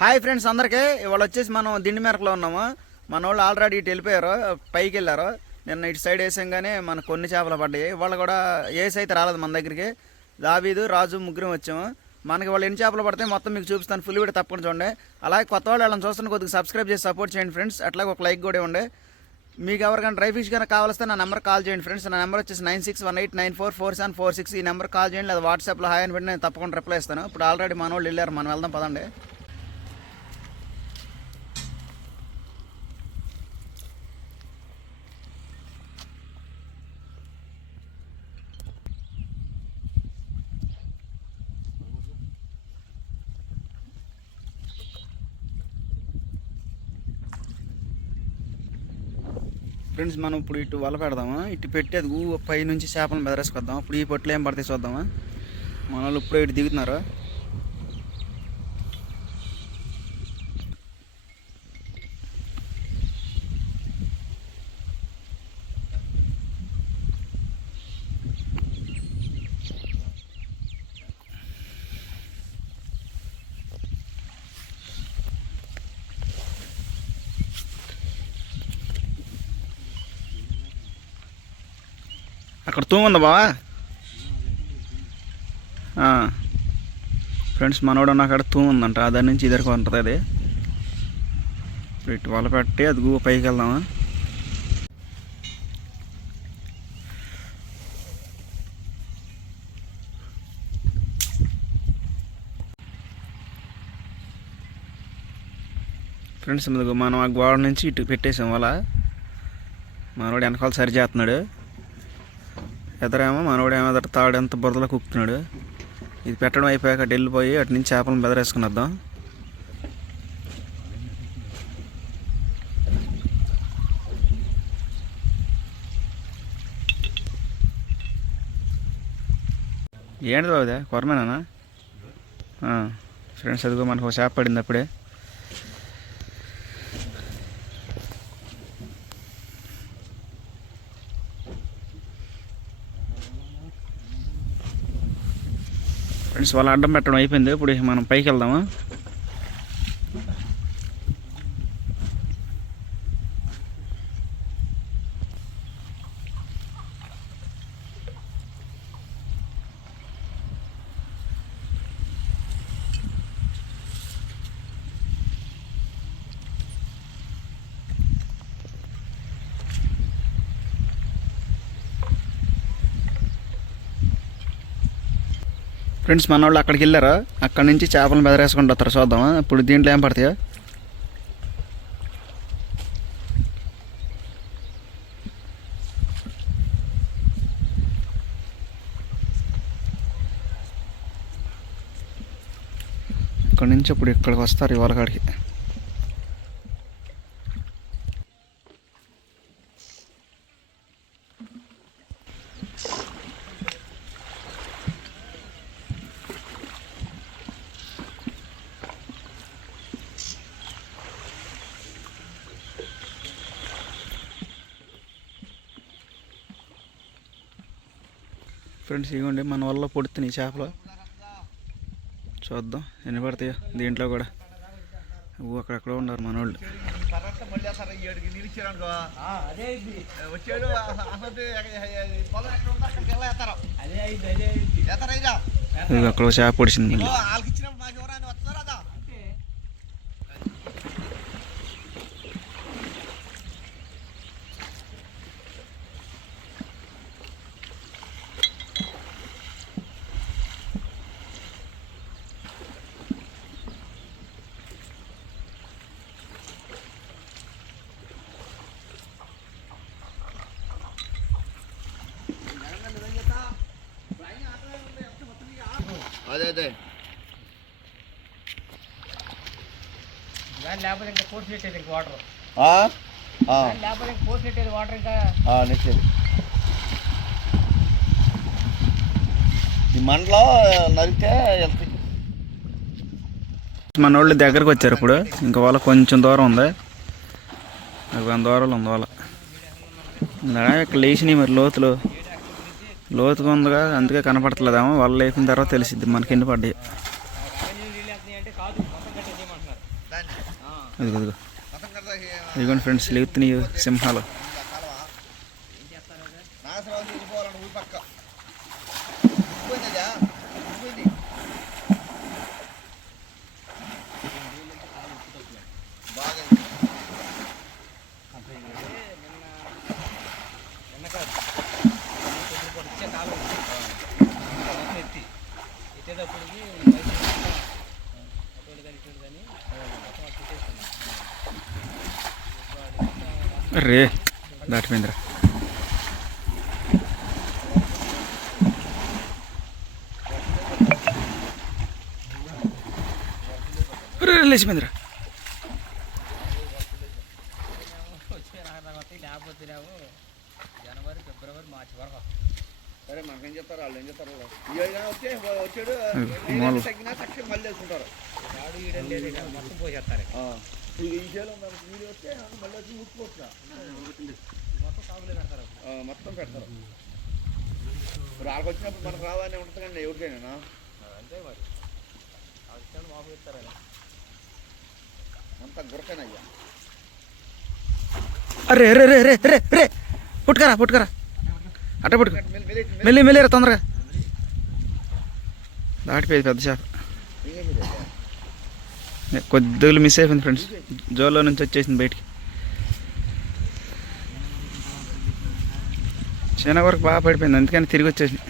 Hi friends అందరికీ. ఇవాళ వచ్చేసి మనం దిండి మేరకలో ఉన్నాము. మన వాళ్ళు ఆల్రెడీ ఇటు వెళ్ళిపోయారు పైకి వెళ్ళారు. నిన్న ఇటు సైడ్ వేసాగానే మన కొన్ని చేపలు పడ్డాయి. వాళ్ళు కూడా ఏసైతే అయితే రాలేదు మన దగ్గరికి. దావీదు రాజు ముగ్గురం వచ్చాము. మనకి వాళ్ళు ఎన్ని చేపలు పడితే మొత్తం మీకు చూపిస్తాను. ఫుల్ వీడియో తప్పకుండా చూడండి. అలాగే కొత్త వాళ్ళు వాళ్ళని చూస్తున్న కొద్దిగా సబ్స్క్రైబ్ చేసి సపోర్ట్ చేయండి ఫ్రెండ్స్. అట్లాగే ఒక లైక్ కూడా ఇవ్వండి. మీకు ఎవరికైనా డ్రై ఫిష్ కనుక కావాలిస్తే నా నెంబర్ కాల్ చేయండి ఫ్రెండ్స్. నా నెంబర్ వచ్చేసి nine six one eight nine four four seven four six. ఈ నెంబర్ కాల్ చేయండి లేదా వాట్సాప్లో హాయ్ అని పెట్టి నేను తప్పకుండా రిప్లై ఇస్తాను. ఇప్పుడు ఆల్రెడీ మన వాళ్ళు వెళ్ళారు. మనం వెళ్దాం పదండి. ఫ్రెండ్స్ మనం ఇప్పుడు ఇటు వల పెడదామా? ఇటు పెట్టి అది ఊ పై నుంచి చేపలను బెదరేసుకొద్దాం ఇప్పుడు ఈ పొట్లు ఏం పడతాయి చూద్దామా? మన వాళ్ళు ఇప్పుడే ఇటు దిగుతున్నారు? తూముందా బావా? ఫ్రెండ్స్ మనోడు ఉన్న కాడ తూముందంట. ఉందంట దాని నుంచి ఇద్దరికి ఉంటుంది అది. ఇటు వల పెట్టి అది గూ పైకి వెళ్దామా? ఫ్రెండ్స్ మనం ఆ గోడ నుంచి ఇటు పెట్టేసాం వల మనోడు వెనకాల సరి చేస్తున్నాడు. ఎదరేమో మనోడేమో ఎదర తాడు ఎంత బురదలో కుక్కుతున్నాడు ఇది పెట్టడం అయిపోయాక అటు వెళ్ళిపోయి అటు నుంచి చేపలను బెదరేసుకుని వద్దాం ఏంటి బాబుదే? కొరమేనా? ఫ్రెండ్స్ అదిగో మనకు ఒక చేప పడింది అప్పుడే. ఫ్రెండ్స్ వాళ్ళ అడ్డం పెట్టడం అయిపోయింది. ఇప్పుడు మనం పైకి వెళ్దామా? ఫ్రెండ్స్ మన వాళ్ళు అక్కడికి వెళ్ళారు? అక్కడి నుంచి చేపలను బెదరేసుకుంటూ వస్తారు. చూద్దామా? ఇప్పుడు దీంట్లో ఏం పడతాయో? ఇక్కడ నుంచి ఇప్పుడు ఇక్కడికి వస్తారు ఇవాళ కాడికి. ఫ్రెండ్స్ ఇవ్వండి మన వల్ల పొడుతున్నాయి చేపలు. చూద్దాం ఎన్ని పడతాయో దీంట్లో కూడా. ఊ అక్కడెక్కడ ఉన్నారు మన వాళ్ళు అక్కడ ఒక చేప పొడిచింది మళ్ళీ వాళ్ళకి ఇచ్చినప్పుడు మాకు ఎవరైనా వస్తారా అదా అదే అదే దాని లేకపోతే ఇంకా కోర్స్ నెట్టేది ఇంక వాటర్ ఆ? ఆ, దాని లేకపోతే ఇంక కోర్స్ నెట్టేది వాటర్ ఇంకా ఆ, నెక్స్ట్ ఈ మండలో నరికితే వెళ్తాయి మన వాళ్ళు దగ్గరకు వచ్చారు ఇప్పుడు. ఇంకా వాళ్ళ కొంచెం దూరం ఉంది. వంద దూరంలో ఉంది వాళ్ళ. ఇక్కడ లేచినాయి మరి లోతులు. లోతుగా ఉందిగా అందుకే కనపడట్లేదేమో వాళ్ళు లేపిన తర్వాత తెలిసిద్ది మనకి ఎన్ని పడ్డాయి నీళ్ళు నీళ్ళు వెళ్తున్నాయి అంటే కాదు మొత్తం కట్టేది చేయమంటున్నారు దాన్ని అదిగో అదిగో ఇదిగోండి ఫ్రెండ్స్ లేగుతున్నాయి సింహాలు నాగసరావు వెళ్ళిపోవాలంటే ఊరి పక్క ఉడిపోయిందా ఉడిపోయింది బాగా నిన్న కాదు ఇప్పుడు ఇచ్చే కాలం మొత్తం ఎత్తి ఎత్తేటప్పటికి బయట అటువంటి కానీ ఇటువంటి కానీ మొత్తం అది పెట్టేస్తున్నాం రే దాటిపోయిందిరా. రే, రే, లేచిపోయిందిరా వచ్చే రాకపోతే లేకపోతే లేవు జనవరి ఫిబ్రవరి మార్చి వరకు సరే మనకేం చెప్తారు వాళ్ళు ఏం చెప్తారు ఈ అయినా వచ్చే వచ్చాడు మాలు. తగ్గినా తక్కువ మళ్ళీ వేసుకుంటారు వాడు ఈడని లేదు ఇక మొత్తం పోసేస్తారు ఇక ఈ చేలో నీళ్ళు వస్తే మళ్ళీ వచ్చి ముట్టుకోవచ్చు మొత్తం సాగులే పెడతారు ఆ, మొత్తం పెడతారు మరి వాళ్ళకి వచ్చినప్పుడు మనకు రావాలని ఉంటుంది కానీ ఎవరికైనా అంతే మరి. ఆ విషయాన్ని మాకు ఇస్తారని అంత గురకనయ్యా అరే రే రే రే రే రే పుట్టుకరా పుట్టుకరా. అట్ట పుట్టుకు. మెల్లి మెల్లి మెల్లి. మెల్లిరా తొందరగా. దాటిపోయింది పెద్ద చేప. కొద్దిగా మిస్ అయిపోయింది ఫ్రెండ్స్ జోలో నుంచి వచ్చేసింది బయటికి. చిన్న వరకు బాగా పడిపోయింది అందుకని తిరిగి వచ్చేసింది.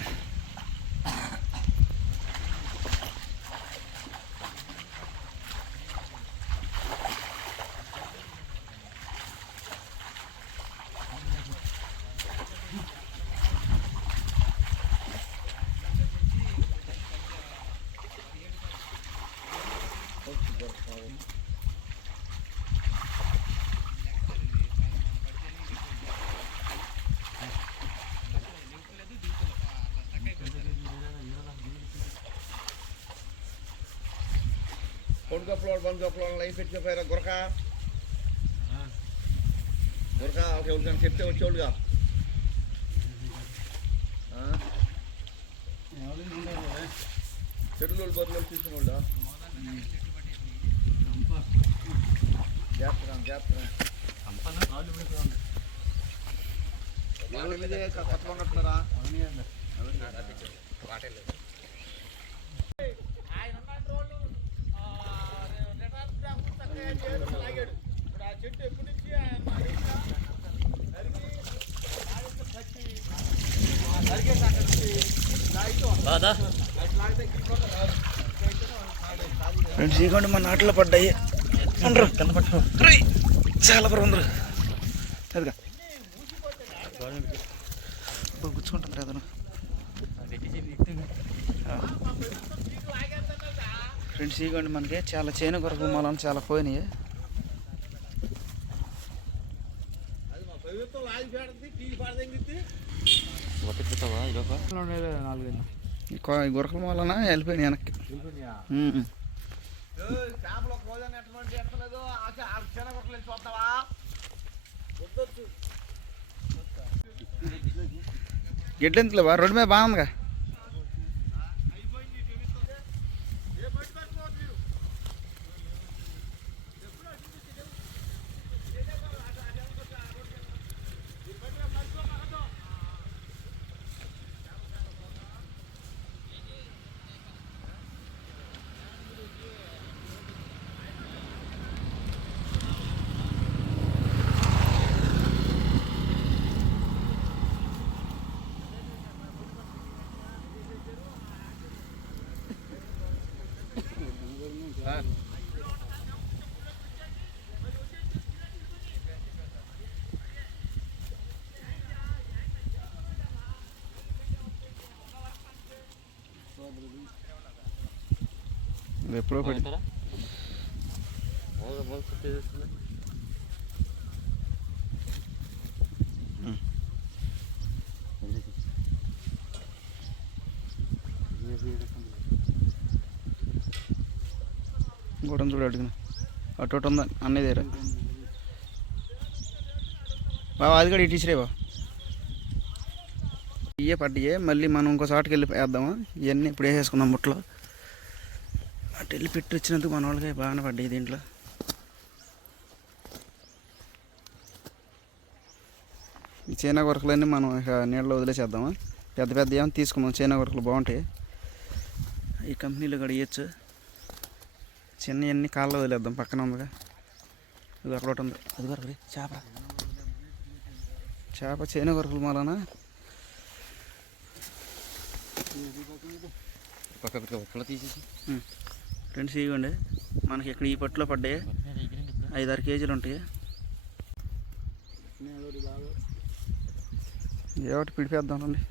పొడి కప్పులు బంద్ కప్పులు లైన్ పెట్టి చెప్పారా గురక గురక ఒక ఎవరికైనా చెప్తే వచ్చేవాళ్ళుగా? చెట్లు బదులు తీసుకున్న వాళ్ళు జాగ్రత్తగా జాగ్రత్తగా వాళ్ళ మీదే కొత్తగా ఉన్నట్టున్నారా ఫ్రెండ్స్ ఇదిగోండి మా నాట్లో పడ్డాయి. ఉండరు. చాలా బరువు ఉండరు. అదిగా. ఇప్పుడు గుచ్చుకుంటుంది అతను. మనకి చాలా చేను కొరకు మూలం చాలా పోయినాయి. కొ- ఈ గురకల మూలన వెళ్ళిపోయినాయి? వెనక్కి వద్దొచ్చు గిడ్లెంతలేవా రోడ్డు మీద బాగుందిగా. ఎప్పుడో పడి ఇంకోటి చూడు అడిగిన అటు ఒకటి ఉందా? అన్నయ్య దగ్గర. బాబా అది కూడా ఇటు ఇచ్చిరే ఇవే పడ్డాయి మళ్ళీ మనం ఇంకో చోటకి వెళ్ళి వేద్దామా? ఇవన్నీ ఇప్పుడు వేసేసుకున్నాం ముట్లో అటు వెళ్ళి పెట్టి వచ్చినందుకు మన వాళ్ళకి బాగానే పడ్డాయి దీంట్లో. ఈ చైనా కొరకలన్నీ మనం ఇక నీళ్ళలో వదిలేసేద్దామా? పెద్ద పెద్ద ఏమైనా తీసుకున్నాం చైనా కొరకలు బాగుంటాయి. ఈ కంపెనీలు ఇక్కడ ఇవ్వచ్చు చిన్న అన్ని కాళ్ళలో వదిలేద్దాం. పక్కన ఉందిగా. ఇది ఒకటి ఉంది. అది కొరకు చేప. చేప చైనా కొరకలు మాలనా? పక్క పెట్టుకో తీసేసి. ఫ్రెండ్స్ ఇవ్వండి మనకి ఇక్కడ ఈ పట్టులో పడ్డాయి. ఐదారు కేజీలు ఉంటాయి. ఏమిటి పిడిపేద్దాం రండి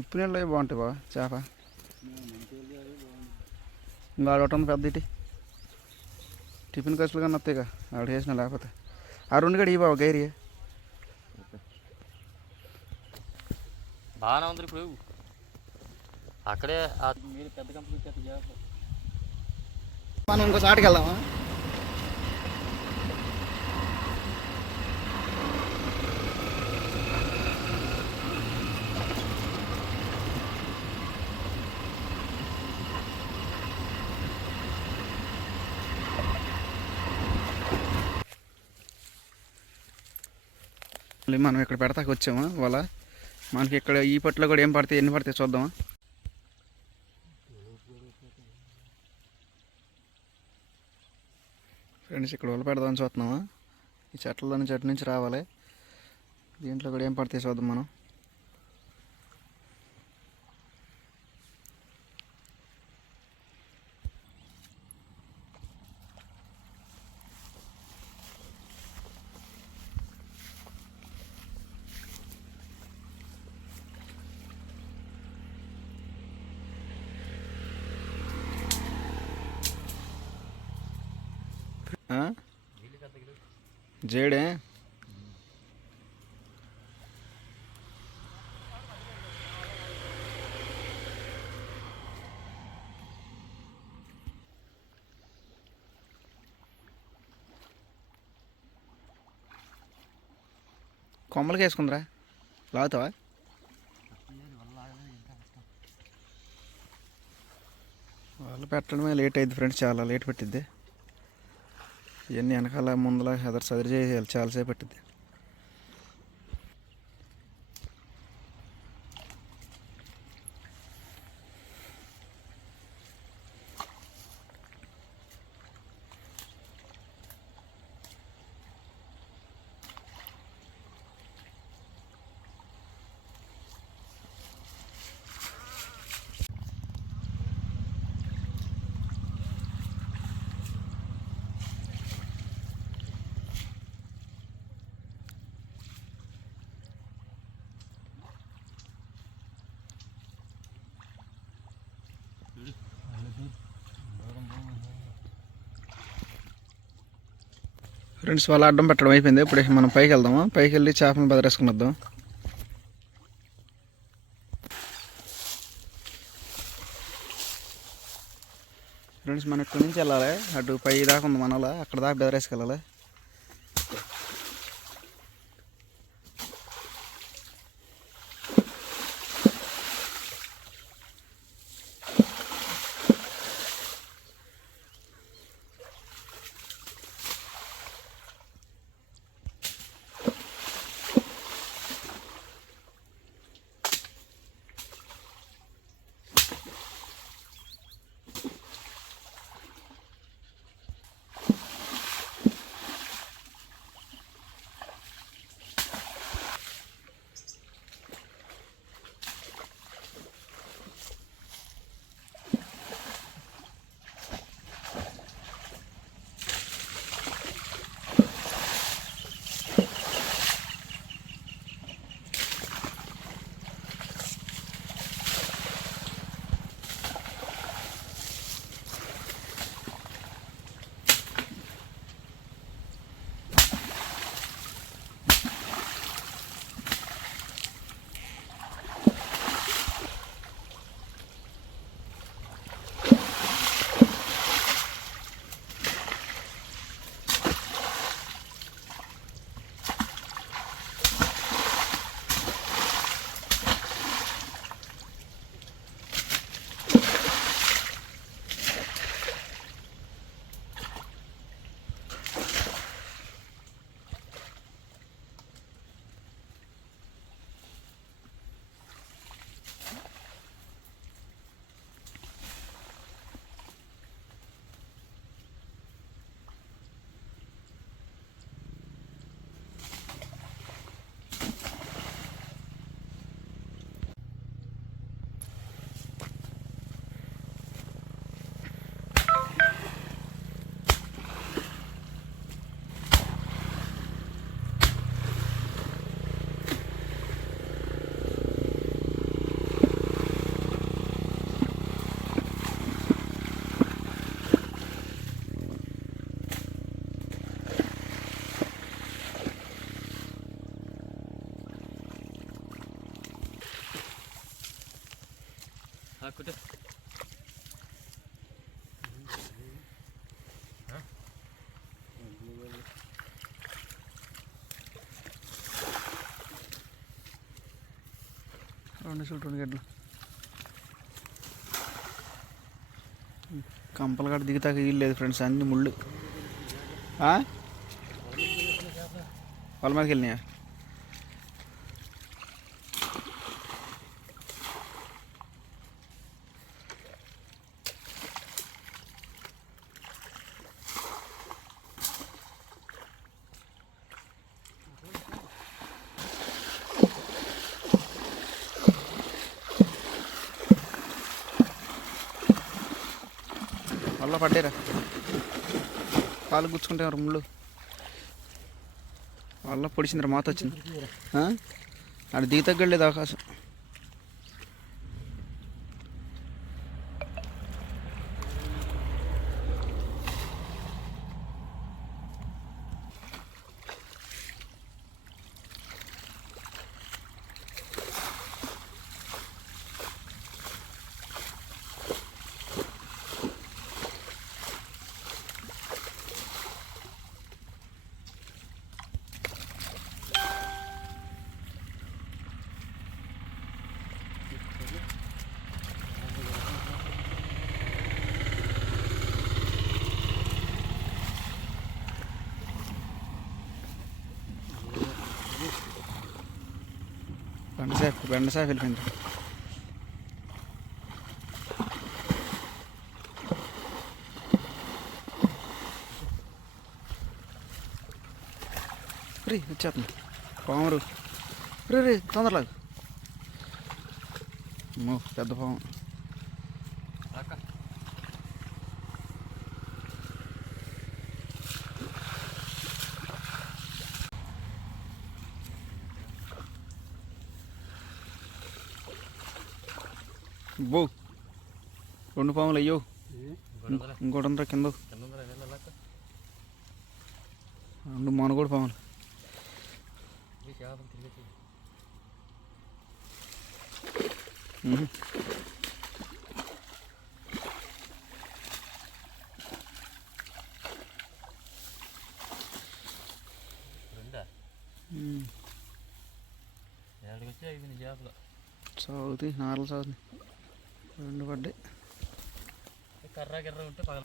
ఉప్పు నీళ్ళు అవి బాగుంటాయి బావ చేప. ఇంకా ఆడవటం పెద్ద ఇటు. టిఫిన్ ఖర్చులు కన్నా వస్తాయిగా ఆవిడ చేసిన లేకపోతే. ఆ రెండు గడి ఈ బావ బాగానే ఉంది ఇప్పుడు. అక్కడే ఆ మీరు పెద్ద కంపెనీ పెద్ద చేప మనం ఇంకో చాటుకి వెళ్దామా? మనం ఇక్కడ పెడతాకి వచ్చామా వాళ్ళ మనకి ఇక్కడ ఈ పట్ల కూడా ఏం పడతాయి ఎన్ని పడతాయి చూద్దామా? ఫ్రెండ్స్ ఇక్కడ వల పెడదామని చూస్తున్నామా? ఈ చెట్లలో చెట్టు నుంచి రావాలి. దీంట్లో కూడా ఏం పడతాయి చూద్దాం మనం ఆ? జేడే? కొమ్మలకి వేసుకుందిరా. లాగుతావా? వాళ్ళు పెట్టడమే లేట్ అయింది ఫ్రెండ్స్ చాలా లేట్ పెట్టిద్ది. ఇవన్నీ వెనకాల ముందల ఎదరు సదిరి చేయాలి. చాలాసేపు పట్టింది ఫ్రెండ్స్ వాళ్ళ అడ్డం పెట్టడం అయిపోయింది. ఇప్పుడు మనం పైకి వెళ్దాము? పైకి వెళ్ళి చేపను బెదరేసుకుని వద్దాం. ఫ్రెండ్స్ మనం ఇక్కడి నుంచి వెళ్ళాలి. అటు పై దాకా ఉంది మనలో అక్కడ దాకా బెదరేసుకెళ్ళాలి. కుట్టు రెండు చూడు గడ్డలు కంపలు గడ్డ దిగుతాక లేదు ఫ్రెండ్స్ అన్ని ముళ్ళు. ఆ? వాళ్ళ మీదకి వెళ్ళినాయా? అలా పడ్డారా కాలు గుచ్చుకుంటే ముళ్ళు వాళ్ళ పొడిచిందిరా మాత వచ్చింది. అది ఆడ దిగి తగ్గలేదు అవకాశం బెండసాఫ్ సాఫ్ వెళ్ళిపోయింది రే వచ్చేస్తుంది. పామురు రే. రే తొందరలాగు. పెద్ద పాము. బో. రెండు పాములు అయ్యో. ఇంకోటి ఉందిరా కింద. రెండు మనగోడు పాములు. సాగుతాయి నారలు సాగుతాయి. రెండు పడ్డాయి కర్ర గిర్ర ఉంటే పగల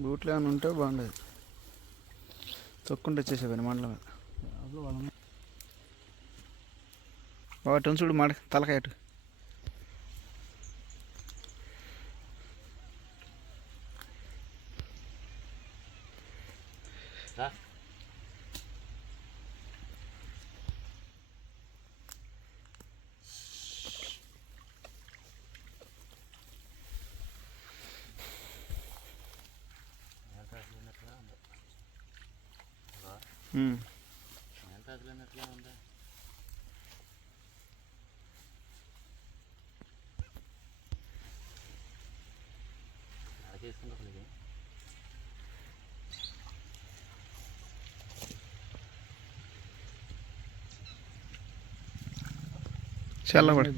బూట్లు ఏమైనా ఉంటే బాగుండేది. తొక్కుంటే వచ్చేసేవాడిని మండల. మీద వాటి చూడు మాడ తలకాయ అటు రా ఎంత అసలున్నట్లా ఉందా రా, మ్మ్. ఎంత అసలున్నట్లా ఉందా అడిగేసుకుంటా అసలు ఇది. చల్లబడి.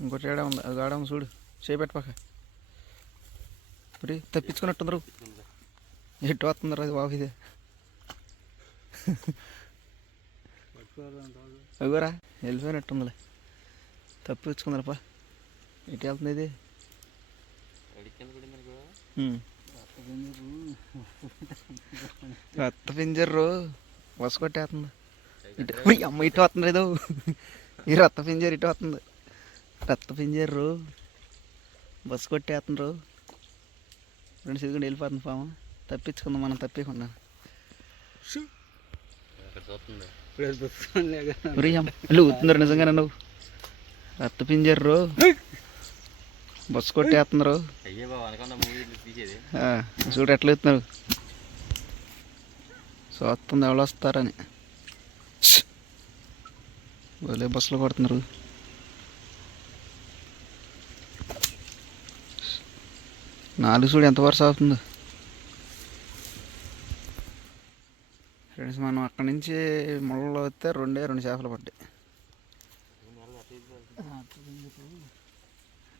ఇంకోటి ఏడా ఉంది. అది ఆడ చూడు. చేపెట్టి పక్క మరి తప్పించుకున్నట్టుందరు. ఎటు వస్తుందరు అది బాబు ఇదే? అగోరా వెళ్ళిపోయినట్టుందిలే. తప్పించుకుందరపా. ఎటు వెళ్తుంది ఇది ఎడికి కింద పడింది అనుకో ఉమ్. రక్త పింజర్రు. వస కొట్టేస్తుంది ఇటు అమ్మ ఇటు వస్తుంది ఏదో ఈ రక్త పింజర్ ఇటు వస్తుంది. రక్త పింజర్రు. బస్సు కొట్టేస్తుండ్రు రెండు సిగ్గుండి వెళ్ళిపోతుంది పాము. తప్పించుకుందాం మనం తప్పకుండా ఊతుందరు నిజంగానే నువ్వు. రక్త పింజర్రు. బస్సు కొట్టేస్తున్నారు. చూడు ఎట్లా ఎత్తున్నారు. చూస్తుంది ఎవరు వస్తారని. వాళ్ళే బస్సులు కొడుతున్నారు. నాలుగు చూడు ఎంత వరుస అవుతుంది ఫ్రెండ్స్ మనం అక్కడి నుంచి మొదలు వస్తే రెండే రెండు చేపలు పడ్డాయి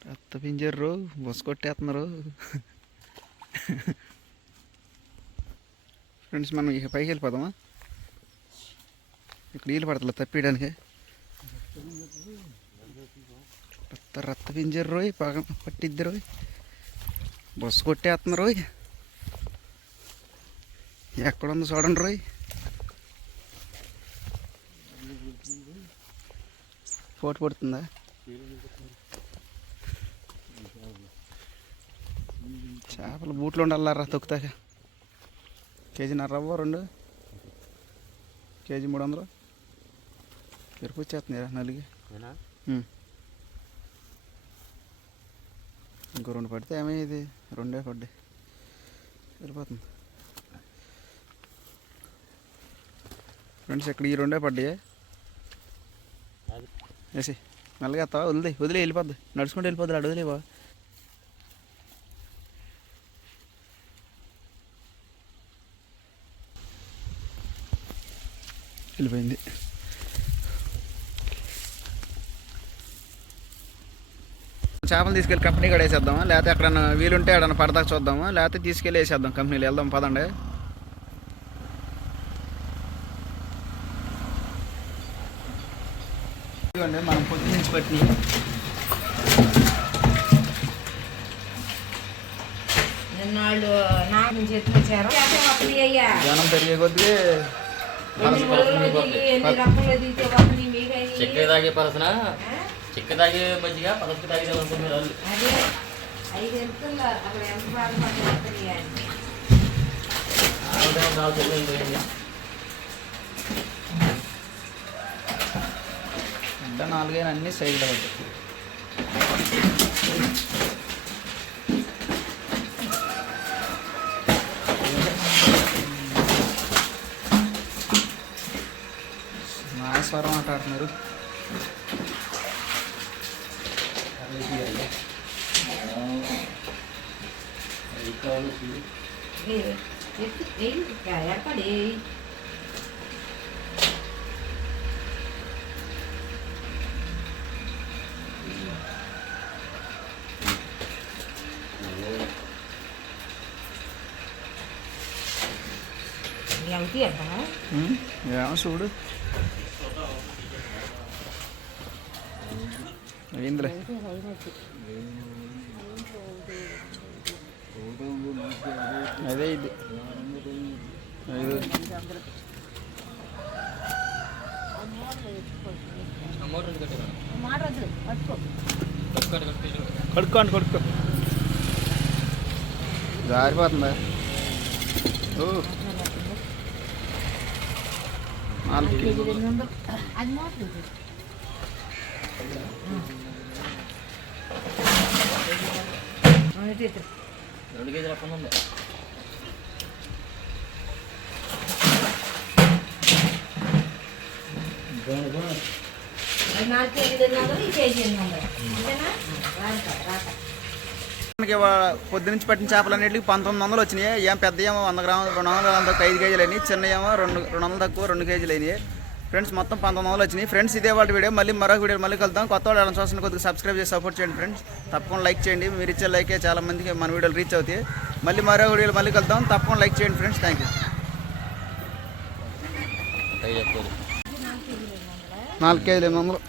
రత్త పింజర్రు బస్ కొట్టేస్తున్నారు ఫ్రెండ్స్ మనం ఇక పైకి వెళ్ళిపోదామా? ఇక్కడ నీళ్ళు పడతలే తప్పియడానికి. రత్త రత్త పింజర్రు రోయ్ పగ పట్టిద్ది రోయ్ కొట్టేస్తున్నారు ఎక్కడుందో చూడండి రోయ్ పోటు పడుతుందా చేపలు బూట్లు ఉండాలరా తొక్కుతాక. కేజీ రవ్వ రెండు. కేజీ మూడు వందలు. ఎరుపు వచ్చేస్తుంది నలిగి. ఇంకో రెండు పడితే ఏమయ్యేది రెండే పడ్డాయి. వెళ్ళిపోతుంది ఫ్రెండ్స్ ఇక్కడ ఈ రెండే పడ్డాయి. వేసి మెల్లగా వదిలే వదిలే వెళ్ళిపోద్ది. నడుచుకుంటూ వెళ్ళిపోద్ది అడు వదిలేవా వెళ్ళిపోయింది చేపలు తీసుకెళ్ళి కంపెనీ కూడా వేసేద్దామా? లేకపోతే ఎక్కడన్నా వీలుంటే ఎక్కడన్నా పడదాకా చూద్దామా? లేకపోతే తీసుకెళ్ళి వేసేద్దాం కంపెనీలో. వెళ్దాం పదండి. ఇదిగోండి మనం పొద్దు నుంచి పట్టి జనం పెరిగే కొద్దీ చెక్క తాగే పలసన చెక్క తాగే మజ్జిగ పలసకి తాగే అనుకుంటున్నారు వాళ్ళు. అదే ఐదు ఎంతుందా అక్కడ ఎంత బాధపడుతుంది అని ఆవిడేమో నాలుగు చెక్కలు పోయింది పెద్ద నాలుగైన అన్ని సైజులో పడ్డాయి నాగస్వరం ఆట ఆడుతున్నారు ఏమో చూడు. కట్టుకోండి కట్టుకోండి కడుక్కోండి కడుక్కో జారిపోతుందా ఓ నాలుగు వందలు అంతేనా? రాక రాక మనకి వా- పొద్దునుంచి పట్టిన చేపలన్నిటికి పంతొమ్మిది వందలు వచ్చినాయి. ఏం పెద్ద ఏమో వంద గ్రాములు రెండు వందల ఐదు కేజీలు అయినాయి. చిన్న ఏమో రెండు రెండు వందలు తక్కువ రెండు కేజీలు అయినాయి. ఫ్రెండ్స్ మొత్తం పంతొమ్మిది వందలు వచ్చినాయి. ఫ్రెండ్స్ ఇదే వాళ్ళ వీడియో మళ్ళీ మరొక వీడియో మళ్ళీ కలుద్దాం. కొత్త వాళ్ళు ఎవరైనా చూసిన కొద్దిగా సబ్స్క్రైబ్ చేసి సపోర్ట్ చేయండి ఫ్రెండ్స్ తప్పకుండా లైక్ చేయండి. మీరు ఇచ్చే లైకే చాలా మందికి మన వీడియోలు రీచ్ అవుతాయి. మళ్ళీ మరొక వీడియోలో మళ్ళీ కలుద్దాం. తప్పకుండా లైక్ చేయండి ఫ్రెండ్స్ థ్యాంక్ యూ నాలుగు కేజీలు ఎనిమిది వందలు.